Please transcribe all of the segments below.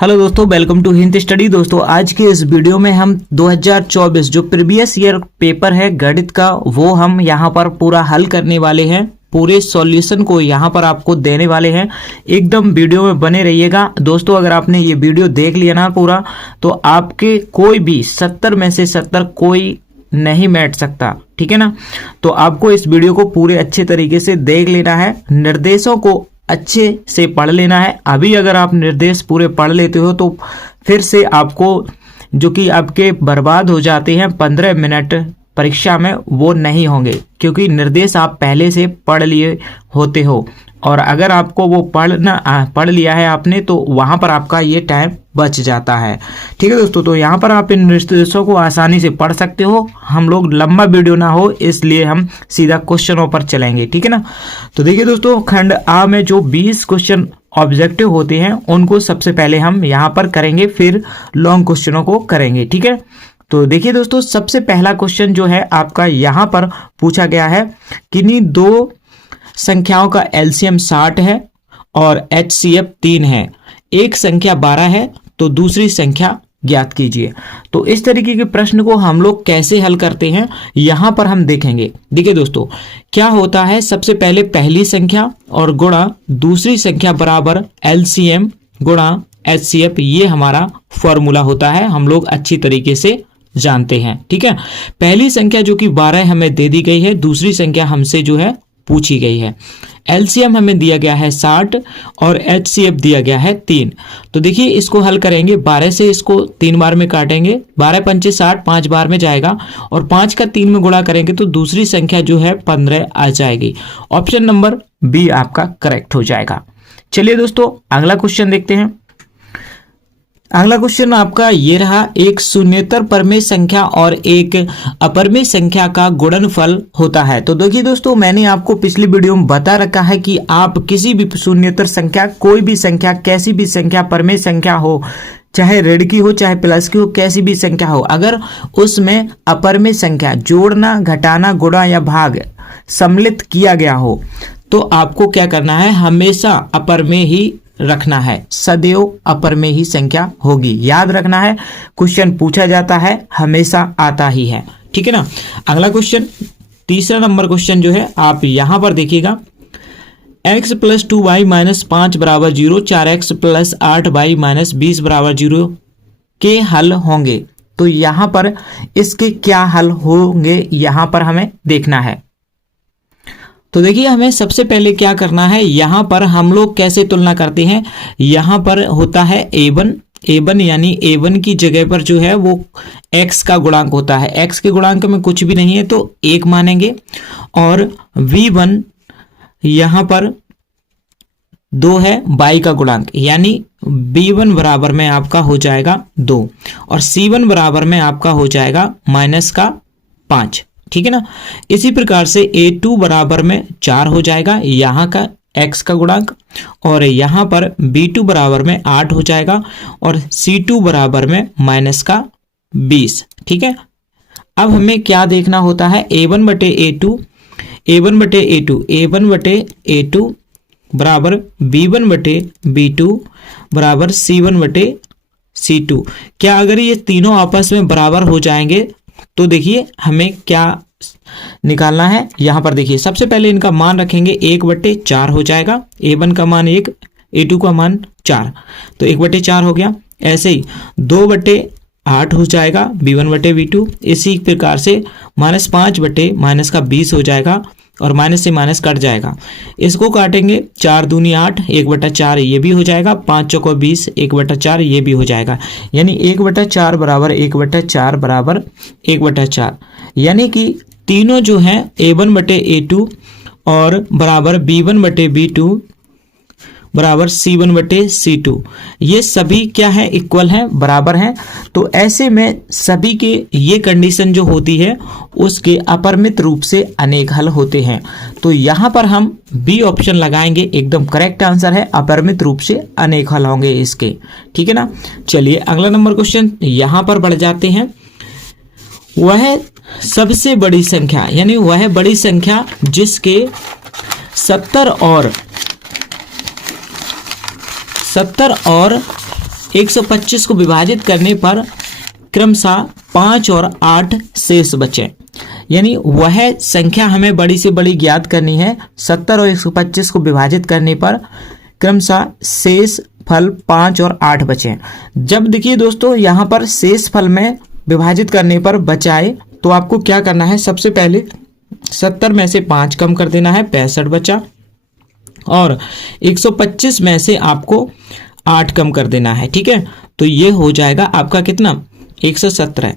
Hello दोस्तों, welcome to Hind study. दोस्तों आज के इस वीडियो में हम 2024 जो प्रीवियस ईयर पेपर है गणित का वो हम यहाँ पर पूरा हल करने वाले हैं। पूरे सॉल्यूशन को यहाँ पर आपको देने वाले हैं। एकदम वीडियो में बने रहिएगा दोस्तों। अगर आपने ये वीडियो देख लिया ना पूरा, तो आपके कोई भी 70 में से 70 कोई नहीं बैठ सकता, ठीक है ना। तो आपको इस वीडियो को पूरे अच्छे तरीके से देख लेना है, निर्देशों को अच्छे से पढ़ लेना है। अभी अगर आप निर्देश पूरे पढ़ लेते हो तो फिर से आपको जो कि आपके बर्बाद हो जाते हैं 15 मिनट परीक्षा में, वो नहीं होंगे, क्योंकि निर्देश आप पहले से पढ़ लिए होते हो। और अगर आपको वो पढ़ लिया है आपने, तो वहां पर आपका ये टाइम बच जाता है, ठीक है दोस्तों। तो यहाँ पर आप इन निर्देशों को आसानी से पढ़ सकते हो। हम लोग लंबा वीडियो ना हो इसलिए हम सीधा क्वेश्चनों पर चलेंगे, ठीक है ना। तो देखिए दोस्तों, खंड आ में जो 20 क्वेश्चन ऑब्जेक्टिव होते हैं उनको सबसे पहले हम यहाँ पर करेंगे, फिर लॉन्ग क्वेश्चनों को करेंगे, ठीक है। तो देखिए दोस्तों, सबसे पहला क्वेश्चन जो है आपका यहाँ पर पूछा गया है, किन्हीं दो संख्याओं का एलसीएम 60 है और एचसीएफ 3 है। एक संख्या 12 है तो दूसरी संख्या ज्ञात कीजिए। तो इस तरीके के प्रश्न को हम लोग कैसे हल करते हैं यहां पर हम देखेंगे। देखिए दोस्तों, क्या होता है, सबसे पहले पहली संख्या और गुणा दूसरी संख्या बराबर एलसीएम गुणा एचसीएफ, ये हमारा फॉर्मूला होता है, हम लोग अच्छी तरीके से जानते हैं, ठीक है। पहली संख्या जो कि 12 हमें दे दी गई है, दूसरी संख्या हमसे जो है पूछी गई है। एलसीएम हमें दिया गया है 60 और एचसीएफ दिया गया है 3। तो देखिए इसको हल करेंगे, 12 से इसको 3 बार में काटेंगे, 12 पंचे 60 5 बार में जाएगा, और 5 का 3 में गुणा करेंगे तो दूसरी संख्या जो है 15 आ जाएगी। ऑप्शन नंबर बी आपका करेक्ट हो जाएगा। चलिए दोस्तों अगला क्वेश्चन देखते हैं। अगला क्वेश्चन आपका ये रहा, एक शून्येतर परमेय संख्या और एक अपरमेय संख्या का गुणनफल होता है। तो देखिए दोस्तों, मैंने आपको पिछली वीडियो में बता रखा है कि आप किसी भी शून्येतर संख्या, कोई भी संख्या, कैसी भी संख्या, परमेय संख्या हो, चाहे ऋण की हो चाहे प्लस की हो, कैसी भी संख्या हो, अगर उसमें अपरमेय संख्या जोड़ना, घटाना, गुणा या भाग सम्मिलित किया गया हो तो आपको क्या करना है, हमेशा अपरमेय ही रखना है, सदैव अपरमेय ही संख्या होगी। याद रखना है, क्वेश्चन पूछा जाता है, हमेशा आता ही है, ठीक है ना। अगला क्वेश्चन, तीसरा नंबर क्वेश्चन जो है आप यहां पर देखिएगा, x + 2y - 5 = 0, 4x + 8y - 20 = 0 के हल होंगे। तो यहां पर इसके क्या हल होंगे यहां पर हमें देखना है। तो देखिए हमें सबसे पहले क्या करना है, यहां पर हम लोग कैसे तुलना करते हैं, यहां पर होता है a1 यानी a1 की जगह पर जो है वो x का गुणांक होता है। x के गुणांक में कुछ भी नहीं है तो 1 मानेंगे, और v1 यहां पर 2 है y का गुणांक, यानी b1 बराबर में आपका हो जाएगा 2, और c1 बराबर में आपका हो जाएगा -5, ठीक है ना। इसी प्रकार से a2 बराबर में 4 हो जाएगा, यहाँ का x का गुणांक, और यहाँ पर b2 बराबर में 8 हो जाएगा, और c2 बराबर में -20, ठीक है। अब हमें क्या देखना होता है, a1 बटे a2 बराबर b1 बटे b2 बराबर c1 बटे c2। क्या अगर ये तीनों आपस में बराबर हो जाएंगे तो देखिए हमें क्या निकालना है। यहां पर देखिए सबसे पहले इनका मान रखेंगे, 1/4 हो जाएगा, a1 का मान 1, a2 का मान 4, तो 1/4 हो गया। ऐसे ही 2/8 हो जाएगा b1 बटे b2। इसी प्रकार से -5 बटे -20 हो जाएगा, और माइनस से माइनस कट जाएगा, इसको काटेंगे, 4 दूनी 8, 1/4 ये भी हो जाएगा, 5 चौको 20, 1/4 ये भी हो जाएगा, यानी 1/4 बराबर 1/4 बराबर 1/4, यानी कि तीनों जो हैं a1 बटे a2 और बराबर b1 बटे b2 बराबर c1 बटे c2, ये सभी क्या है, इक्वल है, बराबर हैं। तो ऐसे में सभी के ये कंडीशन जो होती है उसके अपरिमित रूप से अनेक हल होते हैं। तो यहाँ पर हम बी ऑप्शन लगाएंगे, एकदम करेक्ट आंसर है, अपरिमित रूप से अनेक हल होंगे इसके, ठीक है ना। चलिए अगला नंबर क्वेश्चन यहाँ पर बढ़ जाते हैं। वह सबसे बड़ी संख्या, यानी वह बड़ी संख्या जिसके 70 और 125 को विभाजित करने पर क्रमशः 5 और 8 शेष बचे, यानी वह संख्या हमें बड़ी से बड़ी ज्ञात करनी है। 70 और 125 को विभाजित करने पर क्रमशः शेष फल 5 और 8 बचे। जब देखिए दोस्तों यहाँ पर शेष फल में विभाजित करने पर बचाए तो आपको क्या करना है, सबसे पहले 70 में से 5 कम कर देना है, 65 बचा, और 125 में से आपको 8 कम कर देना है। ठीक है, तो ये हो जाएगा आपका कितना, 117।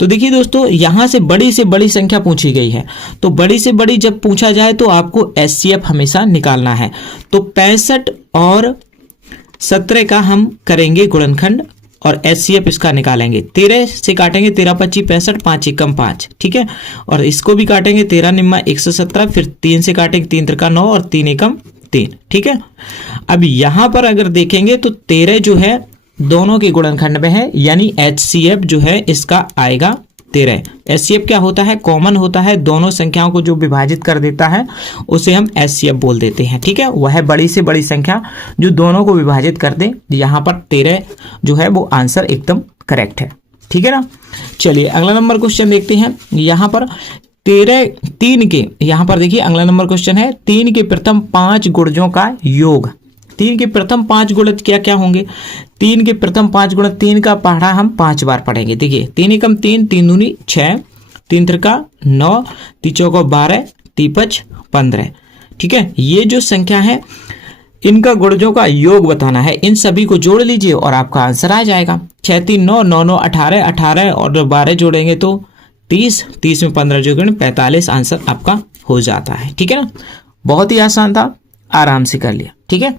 तो देखिए दोस्तों यहां से बड़ी संख्या पूछी गई है, तो बड़ी से बड़ी जब पूछा जाए तो आपको HCF हमेशा निकालना है। तो 65 और 17 का हम करेंगे गुणनखंड और HCF इसका निकालेंगे। 13 से काटेंगे, 13 25 65, 5 एकम 5, ठीक है, और इसको भी काटेंगे, 13 निम्मा 117, फिर 3 से काटेंगे, 3 त्रिका 9 और 3 एकम 3, ठीक है। अब यहां पर अगर देखेंगे तो 13 जो है दोनों के गुणनखंड में है, यानी HCF जो है इसका आएगा 13। HCF क्या होता है, कॉमन होता है, दोनों संख्याओं को जो विभाजित कर देता है उसे हम HCF बोल देते हैं। ठीक है, वह बड़ी से बड़ी संख्या जो दोनों को विभाजित कर दे। यहाँ पर 13 जो है वो आंसर एकदम करेक्ट है। ठीक है ना, चलिए अगला नंबर क्वेश्चन देखते हैं। यहाँ पर 3 के, यहाँ पर देखिए अगला नंबर क्वेश्चन है 3 के प्रथम 5 गुणजों का योग। 3 के प्रथम 5 गुणज क्या क्या होंगे, 3 के प्रथम 5 गुणज, 3 का पढ़ा हम 5 बार पढ़ेंगे। देखिए 3 एकम 3, 3 दूनी 6, 3 त्रिका 9, 3 चौका 12, 3 5 15। ठीक है, ये जो संख्या है इनका गुणजों का योग बताना है। इन सभी को जोड़ लीजिए और आपका आंसर आ जाएगा। 6 3 9, 9 9 18, 18 और 12 जोड़ेंगे तो 30, 30 में 15 जोड़ेंगे 45, आंसर आपका हो जाता है। ठीक है ना, बहुत ही आसान था, आराम से कर लिया। ठीक है,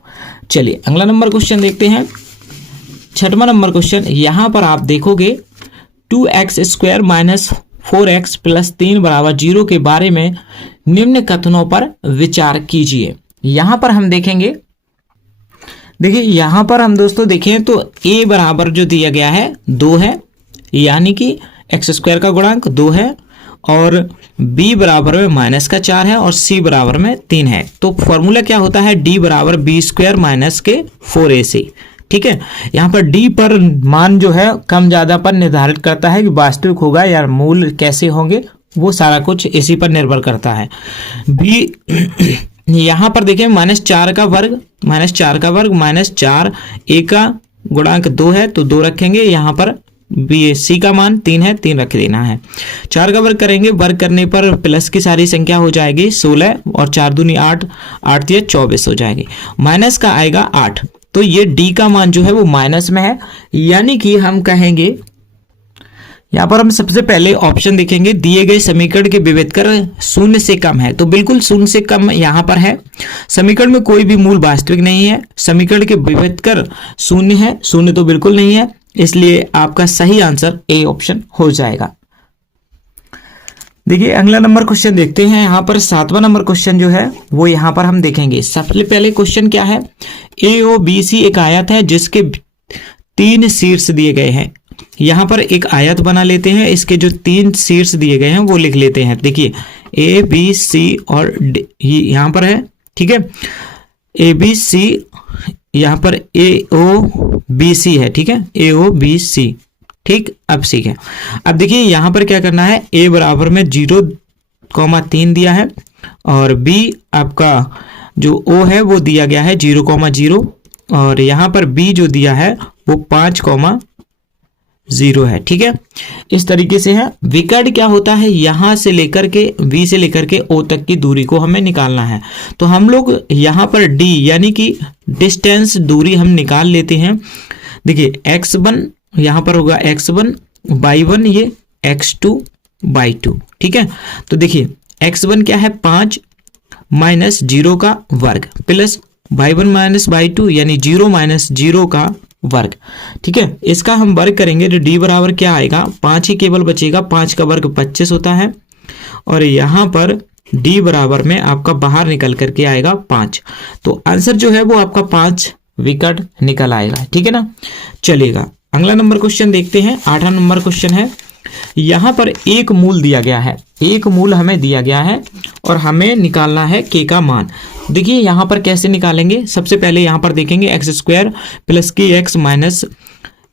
चलिए अगला नंबर क्वेश्चन देखते हैं। 6वां नंबर क्वेश्चन, यहां पर आप देखोगे 2x² माइनस 4x प्लस 3 बराबर 0 के बारे में निम्न कथनों पर विचार कीजिए। यहां पर हम देखेंगे, देखिए यहां पर हम दोस्तों देखें तो a बराबर जो दिया गया है 2 है, यानी कि x² का गुणांक 2 है, और b बराबर में माइनस का 4 है, और c बराबर में 3 है। तो फॉर्मूला क्या होता है, d बराबर b² माइनस के 4ac। ठीक है, यहाँ पर d पर मान जो है कम ज्यादा पर निर्धारित करता है कि वास्तविक होगा या मूल कैसे होंगे, वो सारा कुछ इसी पर निर्भर करता है। b यहाँ पर देखिए -4 का वर्ग, -4 का वर्ग -4, a का गुणांक 2 है तो 2 रखेंगे, यहाँ पर c का मान 3 है, 3 रख देना है। 4 का वर्ग करेंगे, वर्ग करने पर प्लस की सारी संख्या हो जाएगी 16, और 4 दूनी 8, 8 दिया 24 हो जाएगी। माइनस का आएगा 8, तो ये d का मान जो है वो माइनस में है, यानी कि हम कहेंगे यहाँ पर हम सबसे पहले ऑप्शन देखेंगे, दिए गए समीकरण के विभेदकर 0 से कम है, तो बिल्कुल 0 से कम यहाँ पर है। समीकरण में कोई भी मूल वास्तविक नहीं है, समीकरण के विभेदकर 0 है, 0 तो बिल्कुल नहीं है, इसलिए आपका सही आंसर ए ऑप्शन हो जाएगा। देखिए अगला नंबर क्वेश्चन देखते हैं। यहाँ पर 7वां नंबर क्वेश्चन जो है वो यहाँ पर हम देखेंगे। सबसे पहले क्वेश्चन क्या है, AOBC एक आयत है जिसके 3 शीर्ष दिए गए हैं। यहाँ पर एक आयत बना लेते हैं, इसके जो 3 शीर्ष दिए गए हैं वो लिख लेते हैं। देखिए ABC और D यहाँ पर है, ठीक है, ABC यहाँ पर AOBC है, ठीक है, AOBC, ठीक। अब सीखें, अब देखिए यहाँ पर क्या करना है, A बराबर में 0,3 दिया है, और B आपका जो O है वो दिया गया है 0,0, और यहाँ पर B जो दिया है वो 5,0 है। ठीक है, इस तरीके से है। विकर्ण क्या होता है, यहां से लेकर के V से लेकर के O तक की दूरी को हमें निकालना है, तो हम लोग यहां पर D यानी कि डिस्टेंस दूरी हम निकाल लेते हैं। देखिए x1 यहां पर होगा x1 y1, ये x2 y2, ठीक है। तो देखिए x1 क्या है 5 माइनस 0 का वर्ग प्लस y1 माइनस y2 यानी 0 माइनस 0 का वर्ग, ठीक है। इसका हम वर्ग करेंगे तो d बराबर क्या आएगा, 5 ही केवल बचेगा, 5 का वर्ग 25 होता है, और यहाँ पर d बराबर में आपका बाहर निकल करके आएगा 5, तो आंसर जो है वो आपका 5 विकट निकल आएगा। ठीक है ना, चलेगा। अगला नंबर क्वेश्चन देखते हैं। 8वां नंबर क्वेश्चन है, यहाँ पर एक मूल दिया गया है, एक मूल हमें दिया गया है और हमें निकालना है k का मान। देखिए यहाँ पर कैसे निकालेंगे, सबसे पहले यहाँ पर देखेंगे एक्स स्क्वायर प्लस के एक्स माइनस,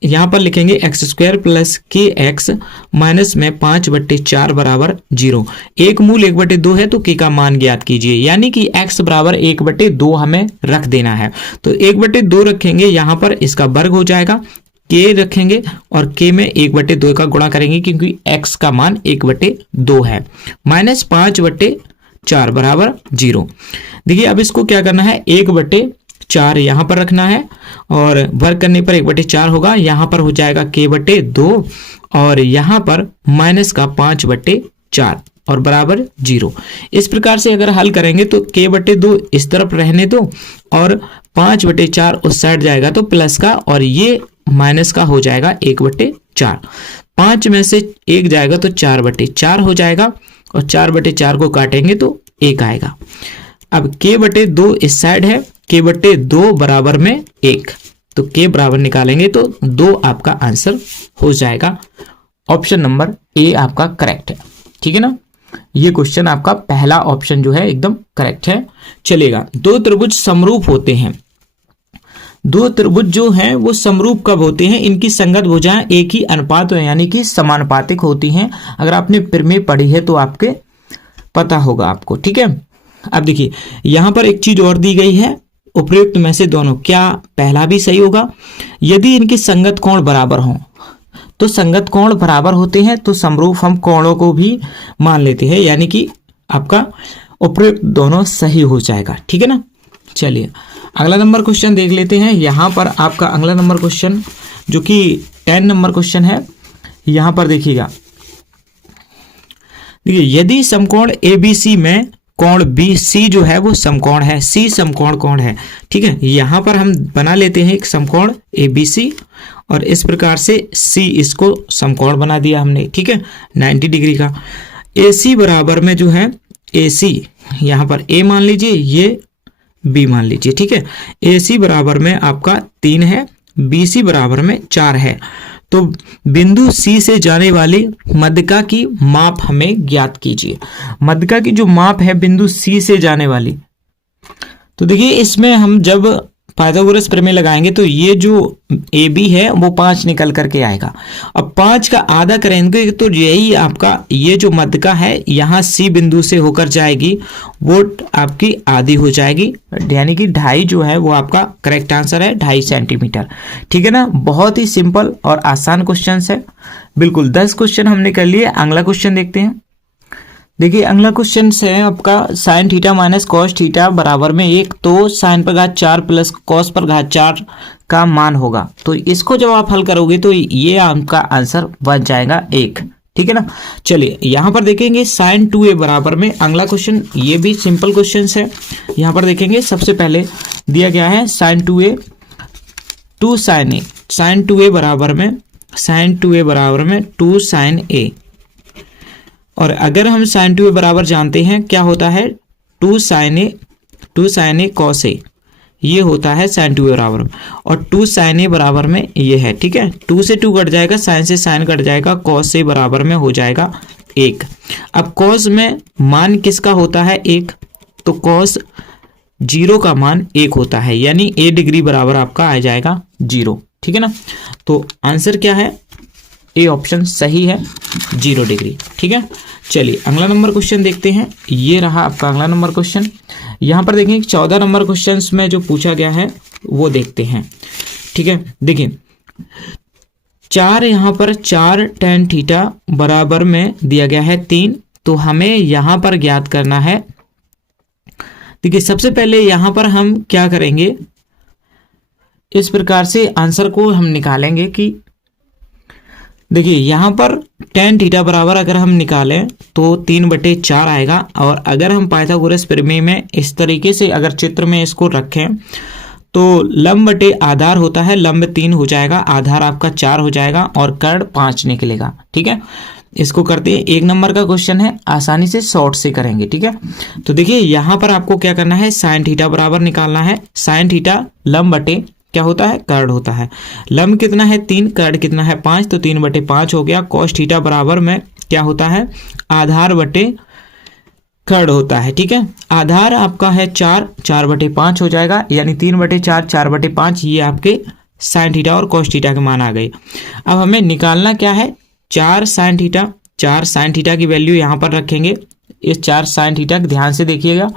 यहाँ पर लिखेंगे एक्स स्क्वायर प्लस के एक्स माइनस में 5/4 बराबर 0। एक मूल 1/2 है तो के का मान ज्ञात कीजिए, यानी कि x बराबर 1/2 हमें रख देना है। तो 1/2 रखेंगे, यहाँ पर इसका वर्ग हो जाएगा, के रखेंगे और के में 1/2 का गुणा करेंगे क्योंकि x का मान 1/2 है, माइनस 5/4 बराबर 0। देखिए अब इसको क्या करना है, 1/4 यहाँ पर रखना है और वर्ग करने पर 1/4 होगा, यहाँ पर हो जाएगा k/2 और यहाँ पर माइनस का 5/4 और बराबर 0। इस प्रकार से अगर हल करेंगे तो k/2 इस तरफ रहने दो और 5/4 उस साइड जाएगा तो प्लस का और ये माइनस का हो जाएगा 1/4। 5 में से 1 जाएगा तो 4/4 हो जाएगा और 4/4 को काटेंगे तो 1 आएगा। अब k/2 इस साइड है, k/2 बराबर में 1, तो k बराबर निकालेंगे तो 2 आपका आंसर हो जाएगा। ऑप्शन नंबर ए आपका करेक्ट है, ठीक है ना। ये क्वेश्चन आपका पहला ऑप्शन जो है एकदम करेक्ट है। चलेगा, दो त्रिभुज समरूप होते हैं। दो त्रिभुज जो हैं वो समरूप कब होते हैं, इनकी संगत भुजाएं एक ही अनुपात यानी कि समानुपातिक होती हैं। अगर आपने प्रमेय पढ़ी है तो आपके पता होगा आपको, ठीक है। अब देखिए यहां पर एक चीज और दी गई है, उपयुक्त में से दोनों, क्या पहला भी सही होगा, यदि इनके संगत कोण बराबर हों। तो संगत कोण बराबर होते हैं तो समरूप हम कोणों को भी मान लेते हैं, यानी कि आपका उपयुक्त दोनों सही हो जाएगा, ठीक है ना। चलिए अगला नंबर क्वेश्चन देख लेते हैं। यहां पर आपका अगला नंबर क्वेश्चन जो कि 10 नंबर क्वेश्चन है, यहां पर देखिएगा। देखिए यदि समकोण ABC में कोण BC जो है वो समकोण है, C समकोण कोण है, ठीक है। यहां पर हम बना लेते हैं एक समकोण ABC और इस प्रकार से C इसको समकोण बना दिया हमने, ठीक है, 90 डिग्री का। AC बराबर में जो है AC, यहां पर A मान लीजिए, ये B मान लीजिए, ठीक है। AC बराबर में आपका 3 है, BC बराबर में 4 है। तो बिंदु C से जाने वाली मध्यिका की माप हमें ज्ञात कीजिए। मध्यिका की जो माप है बिंदु C से जाने वाली, तो देखिए इसमें हम जब पाइथागोरस प्रमेय लगाएंगे तो ये जो AB है वो 5 निकल करके आएगा। अब 5 का आधा करेंगे तो यही आपका ये जो मध्यिका है यहाँ C बिंदु से होकर जाएगी, वो आपकी आधी हो जाएगी, यानी कि 2.5 जो है वो आपका करेक्ट आंसर है, 2.5 सेंटीमीटर, ठीक है ना। बहुत ही सिंपल और आसान क्वेश्चन है, बिल्कुल। 10 क्वेश्चन हमने कर लिए। अगला क्वेश्चन देखते हैं। देखिए अगला क्वेश्चन है आपका sine theta minus cos theta बराबर में 1, तो साइन पर घात 4 प्लस कॉस पर घात 4 का मान होगा। तो इसको जब आप हल करोगे तो ये आपका आंसर बन जाएगा 1, ठीक है ना। चलिए यहाँ पर देखेंगे साइन 2a बराबर में, अगला क्वेश्चन ये भी सिंपल क्वेश्चन है। यहाँ पर देखेंगे सबसे पहले दिया गया है sign 2a 2 sign a, sign 2a बराबर में 2 साइन a, और अगर हम साइन 2a बराबर जानते हैं क्या होता है, 2 साइन ए कॉस ए, ये होता है साइन 2a बराबर में, और 2 साइन ए बराबर में ये है, ठीक है। 2 से 2 कट जाएगा, साइन से साइन कट जाएगा, कॉस ए बराबर में हो जाएगा 1। अब कॉस में मान किसका होता है 1, तो कॉस 0 का मान 1 होता है, यानी a डिग्री बराबर आपका आ जाएगा 0, ठीक है ना। तो आंसर क्या है, ए ऑप्शन सही है, 0 डिग्री, ठीक है। चलिए अगला नंबर क्वेश्चन देखते हैं। ये रहा आपका अगला नंबर क्वेश्चन। यहाँ पर देखें 14 नंबर क्वेश्चन में जो पूछा गया है वो देखते हैं, ठीक है। देखिए 4, यहाँ पर 4 tan थीटा बराबर में दिया गया है 3, तो हमें यहाँ पर ज्ञात करना है। देखिए सबसे पहले यहाँ पर हम क्या करेंगे, इस प्रकार से आंसर को हम निकालेंगे कि देखिए यहाँ पर tan थीटा बराबर अगर हम निकालें तो 3/4 आएगा, और अगर हम पाइथागोरस प्रमेय में इस तरीके से अगर चित्र में इसको रखें तो लंब बटे आधार होता है, लंब 3 हो जाएगा, आधार आपका 4 हो जाएगा और कर्ण 5 निकलेगा, ठीक है। इसको करते हैं, 1 नंबर का क्वेश्चन है, आसानी से शॉर्ट से करेंगे, ठीक है। तो देखिए यहाँ पर आपको क्या करना है, साइन थीटा बराबर निकालना है। साइन थीटा लंब बटे क्या होता है, कर्ण होता है। लंब कितना है 3, कर्ण कितना है 5, तो 3/5 हो गया। कॉस थीटा बराबर में क्या होता है, आधार बटे खड़ होता है। ठीक है, आधार आपका है 4, 4/5 हो जाएगा, यानी 3/4, 4/5 ये आपके साइन थीटा और कॉस थीटा के मान आ गए। अब हमें निकालना क्या है, 4 साइन थीटा, 4 साइन थीटा की वैल्यू यहाँ पर रखेंगे। इस 4 साइन थीटा ध्यान से देखिएगा,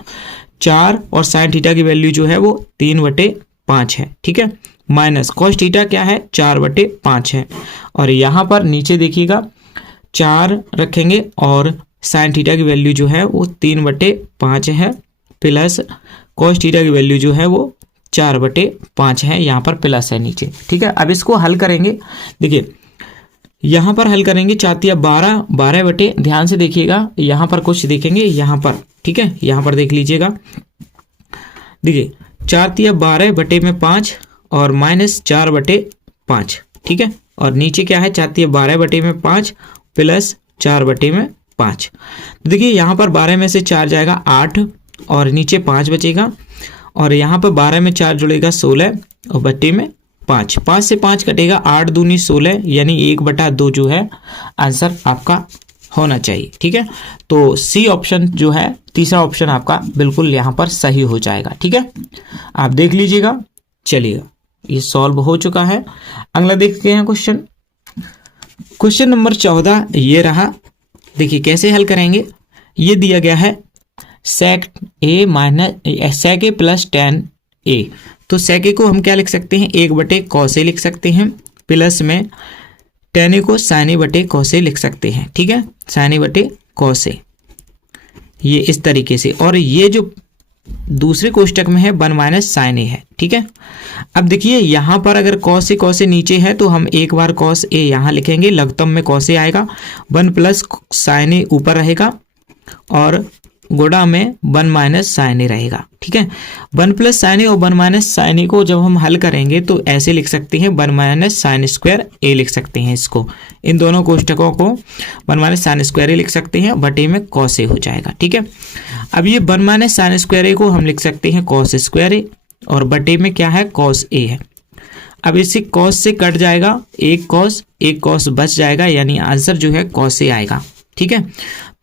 4 और साइन थीटा की वैल्यू जो है वो 3/5 है। ठीक है, माइनस कॉस थीटा क्या है, 4/5 है। और यहाँ पर नीचे देखिएगा 4 रखेंगे और साइन थीटा की वैल्यू जो है वो 3/5 है, प्लस कॉस थीटा की वैल्यू जो है वो 4/5 है, यहाँ पर प्लस है नीचे। ठीक है, अब इसको हल करेंगे। देखिए यहाँ पर हल करेंगे, 4 12, 12 बटे, ध्यान से देखिएगा यहाँ पर कुछ देखेंगे यहाँ पर। ठीक है, यहाँ पर देख लीजिएगा, देखिए 4 12 बटे में 5 और माइनस 4/5। ठीक है, और नीचे क्या है, 4 12 बटे में 5 प्लस 4/5। तो देखिए यहाँ पर 12 में से 4 जाएगा 8 और नीचे 5 बचेगा, और यहाँ पर 12 में 4 जुड़ेगा 16 और बटे में 5, 5 से 5 कटेगा, 8 दूनी 16, यानी 1/2 जो है आंसर आपका होना चाहिए। ठीक है, तो सी ऑप्शन जो है, तीसरा ऑप्शन आपका बिल्कुल यहाँ पर सही हो जाएगा। ठीक है, आप देख लीजिएगा। चलिएगा, ये सॉल्व हो चुका है। अगला देखते हैं क्वेश्चन। क्वेश्चन नंबर 14 ये रहा। देखिए कैसे हल करेंगे, ये दिया गया है sec a minus sec a plus tan a। तो sec a को हम क्या लिख सकते हैं, 1/cos a लिख सकते हैं, प्लस में tan a को sin a/cos a लिख सकते हैं। ठीक है, sin a/cos a, ये इस तरीके से। और ये जो दूसरे कोष्टक में है 1 माइनस साइन ए है। ठीक है, अब देखिए यहाँ पर अगर cos a नीचे है तो हम एक बार cos a यहाँ लिखेंगे, लघुत्तम में cos a आएगा, 1 प्लस साइन ए ऊपर रहेगा और गुणा में 1 माइनस साइन ए रहेगा। ठीक है, 1 प्लस साइन ए और 1 माइनस साइन ए को जब हम हल करेंगे तो ऐसे लिख सकते हैं, 1 माइनस साइन स्क्वायर ए लिख सकते हैं इसको। इन दोनों कोष्टकों को 1 माइनस साइन स्क्वायर ए लिख सकते हैं, बटे में कॉस ए हो जाएगा। ठीक है, अब ये 1 माइनस साइन स्क्वायर ए को हम लिख सकते हैं कॉस स्क्वायर ए, और बटे में क्या है, कॉस ए है। अब इसे कॉस से कट जाएगा, एक कॉस बच जाएगा, यानी आंसर जो है कॉस ए आएगा। ठीक है,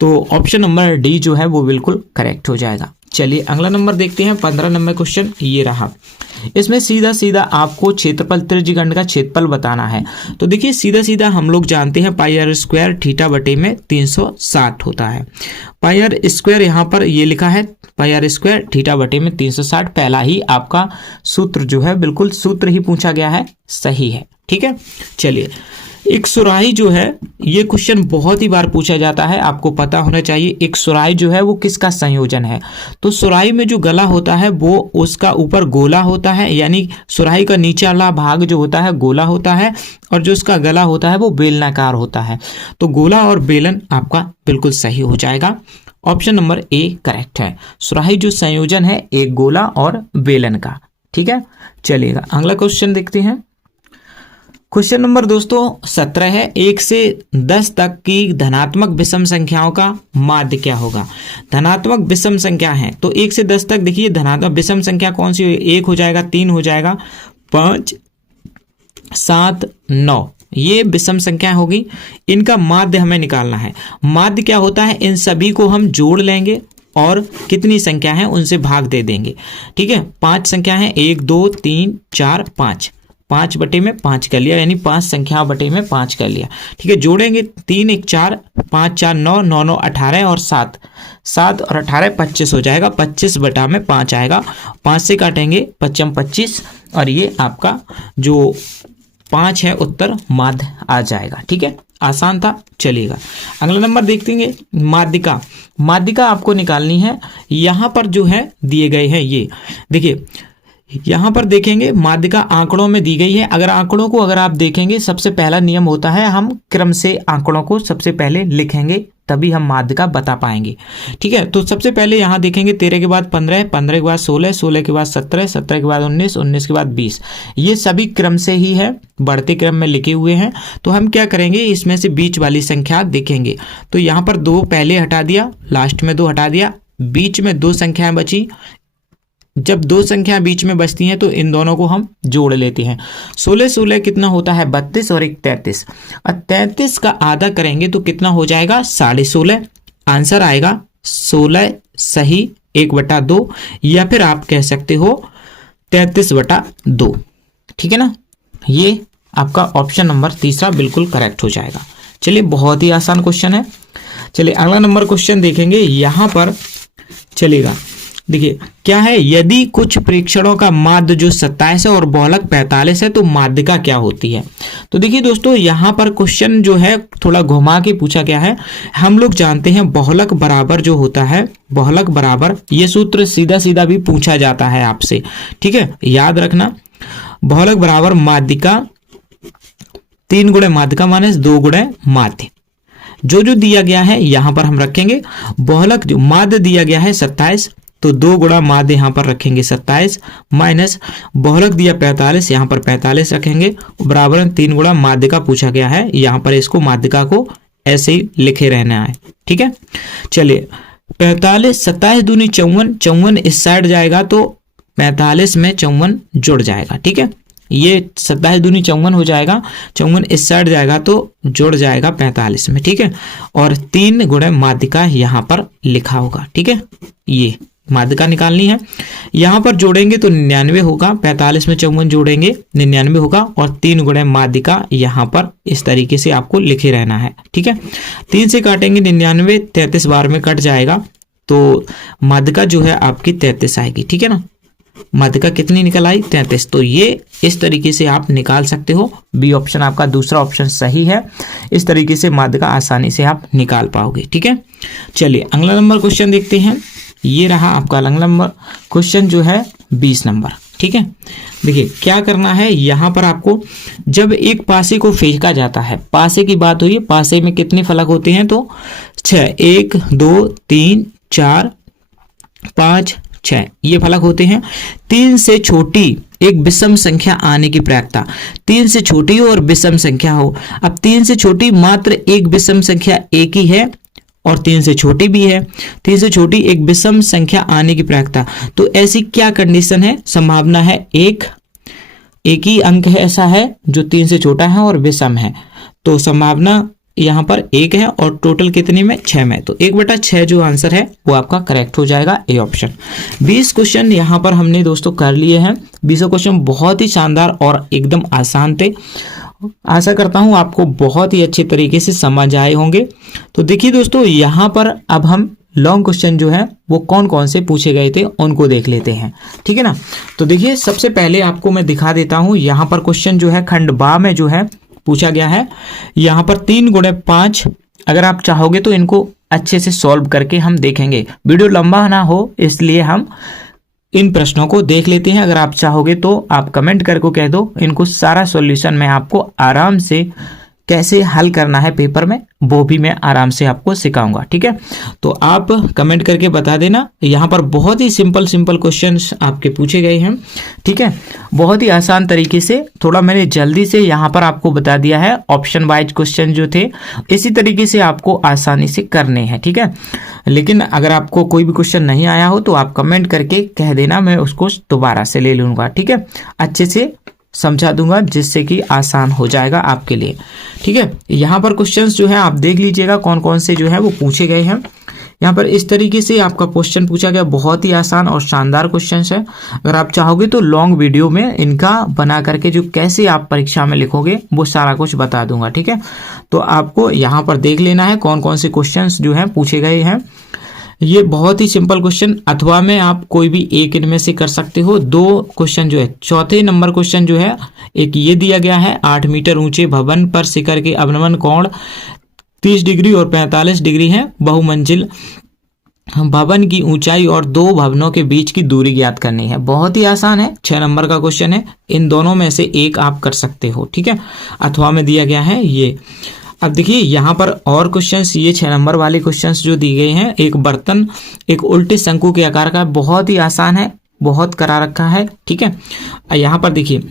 तो ऑप्शन नंबर डी जो है वो बिल्कुल करेक्ट हो जाएगा। चलिए अगला नंबर देखते हैं, 15 नंबर क्वेश्चन ये रहा। इसमें सीधा सीधा आपको क्षेत्रफल त्रिज्यखंड का क्षेत्रफल बताना है। तो देखिए सीधा सीधा हम लोग जानते हैं पाई आर स्क्वायर थीटा बटे में 360 होता है। पाई आर स्क्वायर यहाँ पर ये लिखा है, पाई आर स्क्वायर थीटा बटे में 360, पहला ही आपका सूत्र जो है, बिल्कुल सूत्र ही पूछा गया है, सही है। ठीक है, चलिए एक सुराही जो है, ये क्वेश्चन बहुत ही बार पूछा जाता है, आपको पता होना चाहिए। एक सुराही जो है वो किसका संयोजन है, तो सुराही में जो गला होता है वो उसका ऊपर गोला होता है, यानी सुराही का नीचे वाला भाग जो होता है गोला होता है, और जो उसका गला होता है वो बेलनाकार होता है। तो गोला और बेलन आपका बिल्कुल सही हो जाएगा। ऑप्शन नंबर ए करेक्ट है। सुराही जो संयोजन है एक गोला और बेलन का। ठीक है, चलिएगा अगला क्वेश्चन देखते हैं। क्वेश्चन नंबर दोस्तों 17 है, 1 से 10 तक की धनात्मक विषम संख्याओं का माध्य क्या होगा। धनात्मक विषम संख्या है तो 1 से 10 तक, देखिए धनात्मक विषम संख्या कौन सी, 1 हो जाएगा, 3 हो जाएगा, 5 7 9, ये विषम संख्या होगी। इनका माध्य हमें निकालना है। माध्य क्या होता है, इन सभी को हम जोड़ लेंगे और कितनी संख्या है उनसे भाग दे देंगे। ठीक है, 5 संख्या है, 1 2 3 4 5, 5 बटे में 5 कर लिया, यानी 5 संख्या बटे में 5 कर लिया। ठीक है, जोड़ेंगे 3 1 4, 5 4 9, 9 9 18 और 7 7 और 18 25 हो जाएगा, 25 बटा में 5 आएगा, 5 से काटेंगे 25 25, और ये आपका जो 5 है उत्तर माध्य आ जाएगा। ठीक है, आसान था। चलिएगा अगला नंबर देखते हैं, माध्यिका। माध्यिका आपको निकालनी है। यहाँ पर जो है दिए गए हैं, ये देखिए यहाँ पर देखेंगे माध्यिका आंकड़ों में दी गई है। अगर आंकड़ों को अगर आप देखेंगे, सबसे पहला नियम होता है हम क्रम से आंकड़ों को सबसे पहले लिखेंगे, तभी हम माध्यिका बता पाएंगे। ठीक है, तो सबसे पहले यहाँ देखेंगे 13 के बाद 15, 15 के बाद 16, 16 के बाद 17, 17 के बाद 19, 19 के बाद 20, ये सभी क्रम से ही है, बढ़ते क्रम में लिखे हुए हैं। तो हम क्या करेंगे, इसमें से बीच वाली संख्या देखेंगे। तो यहाँ पर 2 पहले हटा दिया, लास्ट में 2 हटा दिया, बीच में 2 संख्याएं बची। जब 2 संख्या बीच में बचती हैं तो इन दोनों को हम जोड़ लेते हैं। 16 16 कितना होता है, 32, और 1 33, और 33 का आधा करेंगे तो कितना हो जाएगा, 16.5। आंसर आएगा 16 सही 1/2, या फिर आप कह सकते हो 33/2। ठीक है ना, ये आपका ऑप्शन नंबर तीसरा बिल्कुल करेक्ट हो जाएगा। चलिए, बहुत ही आसान क्वेश्चन है। चलिए अगला नंबर क्वेश्चन देखेंगे। यहां पर चलेगा, देखिए क्या है, यदि कुछ प्रेक्षणों का माध्य जो 27 है और बहुलक 45 है तो माध्यिका क्या होती है। तो देखिए दोस्तों, यहां पर क्वेश्चन जो है थोड़ा घुमा के पूछा गया है। हम लोग जानते हैं बहुलक बराबर जो होता है, बहुलक बराबर, ये सूत्र सीधा सीधा भी पूछा जाता है आपसे। ठीक है, याद रखना, बहुलक बराबर माध्यिका 3 गुणे माध्यिका माइनस 2 गुणे माध्य। जो जो दिया गया है यहां पर हम रखेंगे। बहुलक जो माध्य दिया गया है 27, तो 2 गुणा माध्य यहां पर रखेंगे 27, माइनस बहुलक दिया 45, यहां पर 45 रखेंगे, बराबर 3 गुणा माध्यिका पूछा गया है, यहां पर इसको माध्यिका को ऐसे ही लिखे रहना है। ठीक है, चलिए 45 27 दूनी 54, 54 इस साइड जाएगा तो 45 में 54 जुड़ जाएगा। ठीक है, ये 27 दूनी 54 हो जाएगा, 54 इस साइड जाएगा तो जुड़ जाएगा 45 में। ठीक है, और 3 गुणे माध्यिका यहां पर लिखा होगा। ठीक है, ये माध्यिका निकालनी है, यहां पर जोड़ेंगे तो 99 होगा, 45 में 54 जोड़ेंगे 99 होगा, और 3 गुणे माध्यिका यहां पर इस तरीके से आपको लिखे रहना है। ठीक है, 3 से काटेंगे 99, 33 बार में कट जाएगा, तो माध्यिका जो है आपकी 33 आएगी। ठीक है ना, माध्यिका कितनी निकल आई, 33। तो ये इस तरीके से आप निकाल सकते हो। बी ऑप्शन आपका दूसरा ऑप्शन सही है। इस तरीके से माध्यिका आसानी से आप निकाल पाओगे। ठीक है, चलिए अगला नंबर क्वेश्चन देखते हैं। ये रहा आपका अगला नंबर क्वेश्चन जो है 20 नंबर। ठीक है, देखिए क्या करना है, यहां पर आपको जब एक पासे को फेंका जाता है, पासे की बात हुई है, पासे में कितने फलक होते हैं, तो 6, 1 2 3 4 5 6 ये फलक होते हैं। 3 से छोटी एक विषम संख्या आने की प्रायिकता, 3 से छोटी हो और विषम संख्या हो। अब 3 से छोटी मात्र एक विषम संख्या एक ही है और 3 से छोटी भी है, 3 से छोटी एक विषम संख्या आने की प्रायिकता, तो ऐसी क्या कंडीशन है, संभावना है एक ही अंक है ऐसा है जो 3 से छोटा है और विषम है, तो संभावना यहां पर 1 है और टोटल कितने में 6 में, तो 1/6 जो आंसर है वो आपका करेक्ट हो जाएगा, ए ऑप्शन। 20 क्वेश्चन यहां पर हमने दोस्तों कर लिए हैं। 20 क्वेश्चन बहुत ही शानदार और एकदम आसान थे। आशा करता हूं आपको बहुत ही अच्छे तरीके से समझ आए होंगे। तो देखिए दोस्तों, यहां पर अब हम लॉन्ग क्वेश्चन जो है वो कौन कौन से पूछे गए थे उनको देख लेते हैं। ठीक है ना, तो देखिए सबसे पहले आपको मैं दिखा देता हूं। यहां पर क्वेश्चन जो है खंड बा में जो है पूछा गया है। यहां पर 3 गुणे 5, अगर आप चाहोगे तो इनको अच्छे से सॉल्व करके हम देखेंगे, वीडियो लंबा ना हो इसलिए हम इन प्रश्नों को देख लेते हैं। अगर आप चाहोगे तो आप कमेंट करके कह दो, इनको सारा सॉल्यूशन मैं आपको आराम से कैसे हल करना है पेपर में वो भी मैं आराम से आपको सिखाऊंगा। ठीक है, तो आप कमेंट करके बता देना। यहाँ पर बहुत ही सिंपल क्वेश्चंस आपके पूछे गए हैं। ठीक है, बहुत ही आसान तरीके से, थोड़ा मैंने जल्दी से यहाँ पर आपको बता दिया है। ऑप्शन वाइज क्वेश्चन जो थे इसी तरीके से आपको आसानी से करने हैं। ठीक है, लेकिन अगर आपको कोई भी क्वेश्चन नहीं आया हो तो आप कमेंट करके कह देना, मैं उसको दोबारा से ले लूंगा। ठीक है, अच्छे से समझा दूंगा जिससे कि आसान हो जाएगा आपके लिए। ठीक है, यहाँ पर क्वेश्चंस जो है आप देख लीजिएगा कौन कौन से जो है वो पूछे गए हैं। यहाँ पर इस तरीके से आपका क्वेश्चन पूछा गया, बहुत ही आसान और शानदार क्वेश्चन है। अगर आप चाहोगे तो लॉन्ग वीडियो में इनका बना करके जो कैसे आप परीक्षा में लिखोगे वो सारा कुछ बता दूंगा। ठीक है, तो आपको यहाँ पर देख लेना है कौन कौन से क्वेश्चन जो है पूछे गए हैं। ये बहुत ही सिंपल क्वेश्चन, अथवा में आप कोई भी एक इनमें से कर सकते हो। 2 क्वेश्चन जो है, चौथे नंबर क्वेश्चन जो है, एक ये दिया गया है, 8 मीटर ऊंचे भवन पर शिखर के अवनमन कोण 30 डिग्री और 45 डिग्री है। बहुमंजिल भवन की ऊंचाई और 2 भवनों के बीच की दूरी ज्ञात करनी है। बहुत ही आसान है, 6 नंबर का क्वेश्चन है। इन दोनों में से एक आप कर सकते हो। ठीक है, अथवा में दिया गया है ये। अब देखिए यहाँ पर और क्वेश्चंस, ये 6 नंबर वाले क्वेश्चंस जो दिए गए हैं, एक बर्तन एक उल्टे शंकु के आकार का, बहुत ही आसान है, बहुत करा रखा है। ठीक है, यहाँ पर देखिए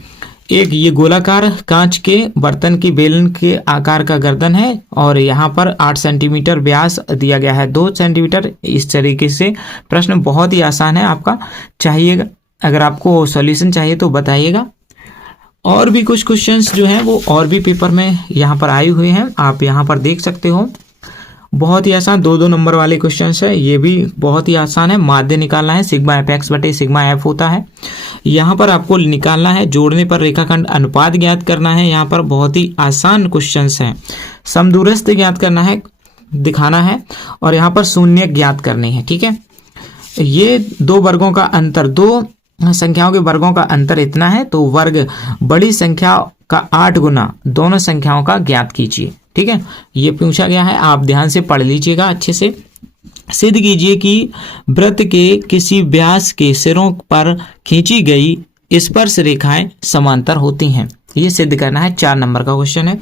एक ये गोलाकार कांच के बर्तन की बेलन के आकार का गर्दन है और यहाँ पर 8 सेंटीमीटर व्यास दिया गया है, 2 सेंटीमीटर। इस तरीके से प्रश्न बहुत ही आसान है आपका। चाहिएगा, अगर आपको सॉल्यूशन चाहिए तो बताइएगा। और भी कुछ क्वेश्चंस जो हैं वो और भी पेपर में यहाँ पर आए हुए हैं, आप यहाँ पर देख सकते हो। बहुत ही आसान 2-2 नंबर वाले क्वेश्चन है, ये भी बहुत ही आसान है। माध्य निकालना है, सिग्मा एफ एक्स बटे सिग्मा एफ होता है। यहाँ पर आपको निकालना है, जोड़ने पर रेखाखंड अनुपात ज्ञात करना है। यहाँ पर बहुत ही आसान क्वेश्चन हैं। समदूरस्थ ज्ञात करना है, दिखाना है, और यहाँ पर शून्य ज्ञात करनी है। ठीक है, ये दो वर्गों का अंतर, दो संख्याओं के वर्गों का अंतर इतना है, तो वर्ग बड़ी संख्या का 8 गुना दोनों संख्याओं का ज्ञात कीजिए। ठीक है, ये पूछा गया है, आप ध्यान से पढ़ लीजिएगा अच्छे से। सिद्ध कीजिए कि वृत्त के किसी व्यास के सिरों पर खींची गई स्पर्श रेखाएं समांतर होती हैं। ये सिद्ध करना है, 4 नंबर का क्वेश्चन है।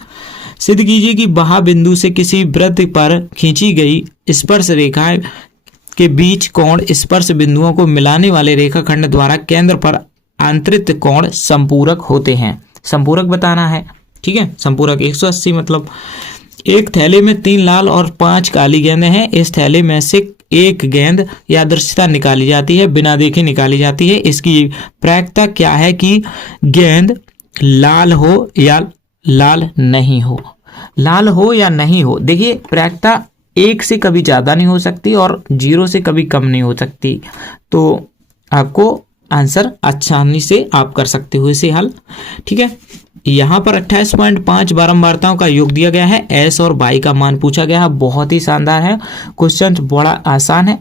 सिद्ध कीजिए कि बाह्य बिंदु से किसी वृत्त पर खींची गई स्पर्श रेखाएं के बीच कोण स्पर्श बिंदुओं को मिलाने वाले रेखाखंड द्वारा केंद्र पर आंतरिक कोण संपूरक होते हैं। संपूरक बताना है। ठीक है, संपूरक 180, मतलब एक थैले में 3 लाल और 5 काली गेंदें हैं। इस थैले में से एक गेंद यादृच्छिकता निकाली जाती है, बिना देखे निकाली जाती है। इसकी प्रायिकता क्या है कि गेंद लाल हो या लाल नहीं हो। लाल हो या नहीं हो, देखिए प्रायिकता 1 से कभी ज़्यादा नहीं हो सकती और 0 से कभी कम नहीं हो सकती। तो आपको आंसर आसानी से आप कर सकते हो इसे हल। ठीक है, यहाँ पर 28.5 बारंबारताओं का योग दिया गया है। एस और बाई का मान पूछा गया है। बहुत ही शानदार है क्वेश्चन, बड़ा आसान है।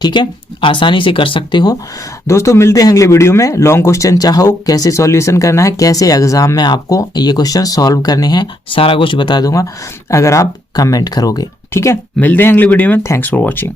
ठीक है, आसानी से कर सकते हो। दोस्तों मिलते हैं अगले वीडियो में। लॉन्ग क्वेश्चन चाहो, कैसे सॉल्यूशन करना है, कैसे एग्जाम में आपको ये क्वेश्चन सॉल्व करने हैं, सारा कुछ बता दूंगा अगर आप कमेंट करोगे। ठीक है, मिलते हैं अगले वीडियो में। Thanks for watching.